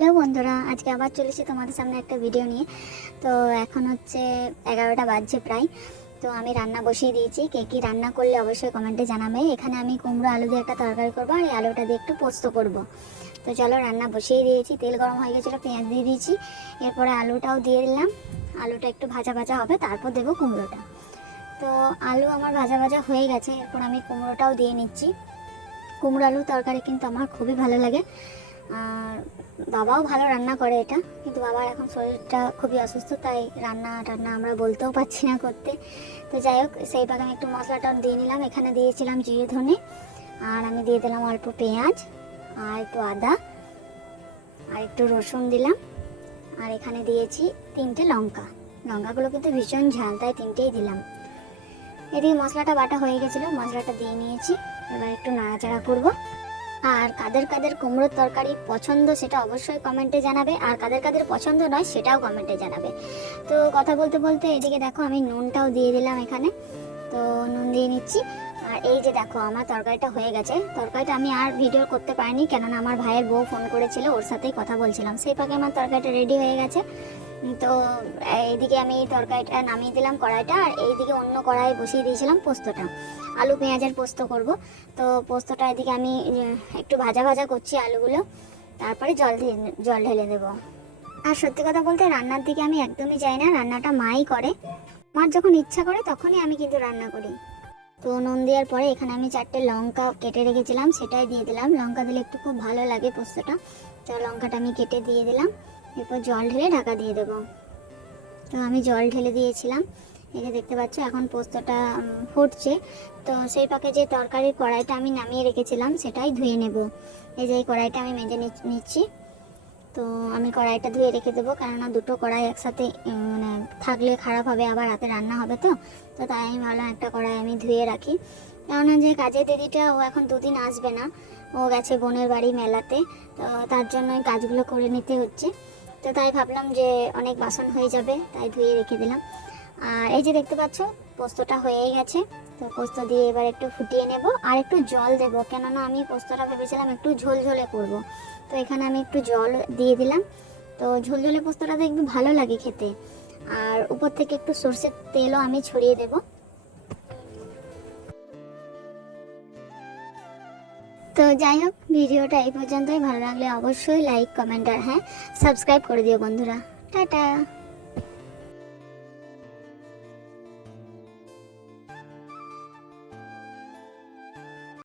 Hello বন্ধুরা, আজকে আবার চলেছি তোমাদের সামনে একটা ভিডিও নিয়ে। তো এখন হচ্ছে এগারোটা বাজছে প্রায়। তো আমি রান্না বসিয়ে দিয়েছি, কে কী রান্না করলে অবশ্যই কমেন্টে জানাবে। এখানে আমি কুমড়ো আলু দিয়ে একটা তরকারি করব আর এই আলুটা দিয়ে একটু পোস্ত করব। তো চলো রান্না বসিয়ে দিয়েছি, তেল গরম হয়ে গেছিল, পেঁয়াজ দিয়ে দিয়েছি। এরপরে আলুটাও দিয়ে দিলাম। আলুটা একটু ভাজা ভাজা হবে, তারপর দেবো কুমড়োটা। তো আলু আমার ভাজা ভাজা হয়ে গেছে, এরপর আমি কুমড়োটাও দিয়ে নিচ্ছি। কুমড়ো আলু তরকারি কিন্তু আমার খুবই ভালো লাগে। আর বাবাও ভালো রান্না করে এটা, কিন্তু বাবার এখন শরীরটা খুবই অসুস্থ, তাই রান্না টান্না আমরা বলতেও পারছি না করতে। তো যাই হোক, সেই পাকে আমি একটু মশলাটা দিয়ে নিলাম, এখানে দিয়েছিলাম জিরে ধনে, আর আমি দিয়ে দিলাম অল্প পেঁয়াজ, আর একটু আদা, আর একটু রসুন দিলাম, আর এখানে দিয়েছি তিনটে লঙ্কা। লঙ্কাগুলো কিন্তু ভীষণ ঝাল, তাই তিনটেই দিলাম। এদিকে মশলাটা বাটা হয়ে গেছিল, মশলাটা দিয়ে নিয়েছি, এবার একটু নাড়াচাড়া করব। আর কাদের কাদের কুমড়োর তরকারি পছন্দ সেটা অবশ্যই কমেন্টে জানাবে, আর কাদের কাদের পছন্দ নয় সেটাও কমেন্টে জানাবে। তো কথা বলতে বলতে এদিকে দেখো আমি নুনটাও দিয়ে দিলাম এখানে। তো নুন দিয়ে নিচ্ছি। আর এই যে দেখো আমার তরকারিটা হয়ে গেছে। তরকারিটা আমি আর ভিডিও করতে পারিনি, কেননা আমার ভাইয়ের বউ ফোন করেছিল, ওর সাথেই কথা বলছিলাম। সেই পাকে আমার তরকারিটা রেডি হয়ে গেছে। তো, এইদিকে আমি তরকারিটা নামিয়ে দিলাম কড়াইটা, আর এইদিকে অন্য কড়াই বসিয়ে দিয়েছিলাম পোস্তটা। আলু, পেঁয়াজের পোস্ত করব। তো, পোস্তটা এদিকে আমি একটু ভাজা ভাজা করছি আলুগুলো। তারপরে জল জল ঢেলে দেব। আর সত্যি কথা বলতে রান্নার দিকে আমি একদমই যাই না, রান্নাটা মাই করে। আমার যখন ইচ্ছা করে তখনই আমি কিন্তু রান্না করি। তো, নুন দেওয়ার পরে এখানে আমি চারটে লঙ্কা কেটে রেখেছিলাম, সেটাই দিয়ে দিলাম। লঙ্কা দিলে একটু খুব ভালো লাগে পোস্তটা। তো, লঙ্কাটা আমি কেটে দিয়ে দিলাম। এরপর জল ঢেলে ঢাকা দিয়ে দেবো। তো আমি জল ঢেলে দিয়েছিলাম। যে দেখতে পাচ্ছ, এখন পোস্তটা ফুটছে। তো সেই পাকে যে তরকারির কড়াইটা আমি নামিয়ে রেখেছিলাম, সেটাই ধুয়ে নেব। এই যে এই কড়াইটা আমি মেজে নিচ- নিচ্ছি। তো আমি কড়াইটা ধুয়ে রেখে দেবো, কেননা দুটো কড়াই একসাথে মানে থাকলে খারাপ হবে, আবার রাতে রান্না হবে তো। তো তাই আমি ভাবলাম একটা কড়াই আমি ধুয়ে রাখি। কেননা যে কাজের দিদিটা ও এখন দুদিন আসবে না। ও গেছে বোনের বাড়ি মেলাতে। তো তার জন্য কাজগুলো করে নিতে হচ্ছে। তো তাই ভাবলাম যে অনেক বাসন হয়ে যাবে, তাই ধুয়ে রেখে দিলাম। আর এই যে দেখতে পাচ্ছ, পোস্তটা হয়েই গেছে। তো পোস্ত দিয়ে এবার একটু ফুটিয়ে নেব, আর একটু জল দেব, কেননা আমি পোস্তটা ভেবেছিলাম একটু ঝোলঝোলে করব। তো এখানে আমি একটু জল দিয়ে দিলাম। তো ঝোলঝোলে পোস্তটা দেখবে ভালো লাগে খেতে। আর উপর থেকে একটু সর্ষের তেলও আমি ছড়িয়ে দেব। তো যাই হোক, ভিডিওটা এই পর্যন্তই। ভালো লাগলে অবশ্যই লাইক কমেন্ট আর হ্যাঁ সাবস্ক্রাইব করে দিও বন্ধুরা। টাটা।